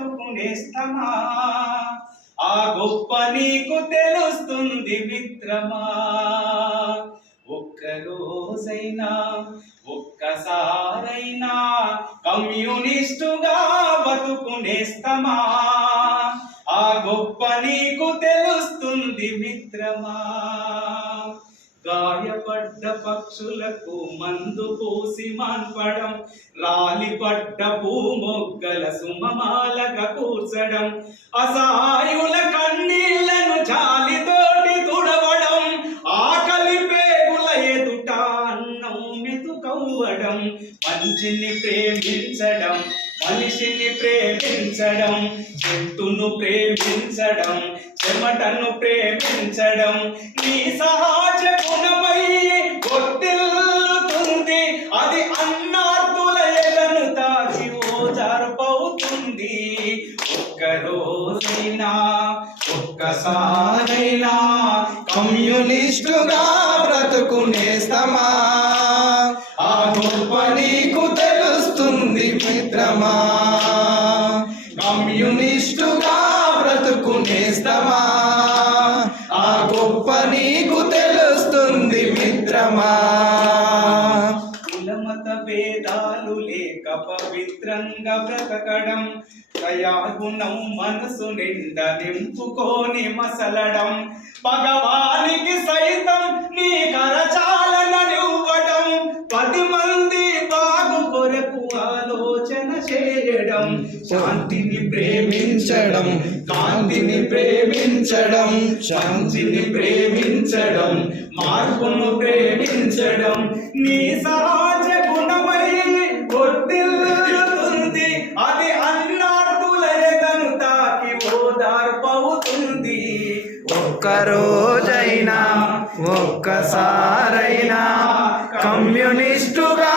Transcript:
బ్రతుకునేస్తమా ఆ గొప్ప నీకు తెలుస్తుంది మిత్రమా ఒక్క రోజైనా ఒక్కసారైనా కమ్యూనిస్టుగా బతుకునేస్తమా ఆ గొప్ప నీకు తెలుస్తుంది మిత్రమా గాయపడ్డ పక్షులకు మందు పూసి మాన్పడం రాలిపడ్డ భూమొగ్గల సుమమాలగా కూర్చడం అసహాయుల కన్నీళ్లను జాలితోటి తుడవడం ఆకలి పేగుల ఎదుట అన్నం మెతుకవ్వడం మంచిని ప్రేమించడం మనిషిని ప్రేమించడం చెట్టును ప్రేమించడం చెమటను ప్రేమించడం నీ సహజ గుణమై వర్ధిల్లుతుంది అది అన్నార్తుల ఎదను తాకి ఓదార్పవుతుంది ఒక్క రోజైనా ఒక్కసారైనా కమ్యూనిస్టుగా బ్రతుకునేస్తమా ఆ గొప్ప నీకు తెలుస్తుంది మిత్రమా కమ్యూనిస్టుగా బ్రతుకునేస్తమా ఆ గొప్ప నీకు తెలుస్తుంది మిత్రమా కులమత భేదాలు లేక పవిత్రంగా బ్రతకడం దయాగుణం మనసు నిండా నింపుకొని మసలడం భగవానికి సైతం నీ కరచాలననివ్వడం 10 మంది బాగు కొరకు ఆలోచన చేయడం శాంతిని ప్రేమించడం కాంతిని ప్రేమించడం శాంతిని ప్రేమించడం మార్పును ప్రేమించడం నీ సహజ గుణమై వర్ధిల్లుతుంది అది అన్నార్తుల ఎదను తాకి ఓదార్పవుతుంది ఒక్క రోజైనా ఒక్కసారైనా కమ్యూనిస్టుగా